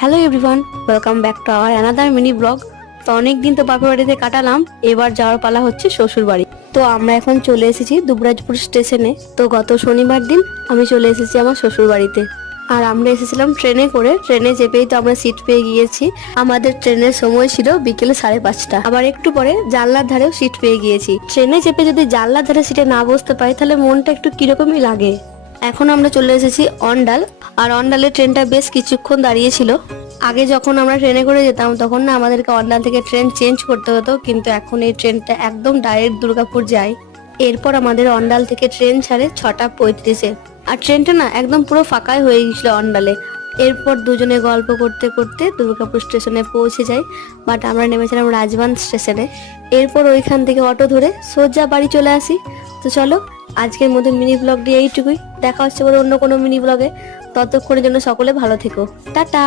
Hello everyone, welcome back to our another mini blog. তো অনেকদিন তো বাপের বাড়িতে কাটালাম, এবার যাওয়ার পালা হচ্ছে শ্বশুর বাড়ি। তো আমরা এখন চলে এসেছি দুবরাজপুর স্টেশনে। তো গত শনিবার দিন আমি চলে এসেছি আমার শ্বশুর বাড়িতে। আর আমরা এসেছিলাম ট্রেনে করে, ট্রেনে চেপেই তো আমরা সিট পেয়ে গিয়েছি। আমাদের ট্রেনের সময় ছিল বিকেলে 5:30। আবার একটু পরে জানলার ধারেও সিট পেয়ে গিয়েছি। ট্রেনে চেপে যদি জানলার ধারে সিটে না বসতে পারি তাহলে মনটা একটু কিরকমই লাগে। এখন আমরা চলে এসেছি অন্ডাল। আর অন্ডালে ট্রেনটা বেশ কিছুক্ষণ দাঁড়িয়েছিল। আগে যখন আমরা ট্রেনে করে যেতাম তখন না আমাদেরকে অন্ডাল থেকে ট্রেন চেঞ্জ করতে হতো, কিন্তু এখন এই ট্রেনটা একদম ডাইরেক্ট দুর্গাপুর যায়। এরপর আমাদের অন্ডাল থেকে ট্রেন ছাড়ে 6:35-এ। আর ট্রেনটা না একদম পুরো ফাঁকাই হয়ে গেছিল অন্ডালে। এরপর দুজনে গল্প করতে করতে দুর্গাপুর স্টেশনে পৌঁছে যাই। বাট আমরা নেমেছিলাম রাজবাঁধ স্টেশনে। এরপর ওইখান থেকে অটো ধরে সোজা বাড়ি চলে আসি। তো চলো, আজকের মতো মিনি ব্লগটি এইটুকুই। দেখা হচ্ছে পরে অন্য কোনো মিনি ব্লগে। ততক্ষণের জন্য সকলে ভালো থেকো। টাটা।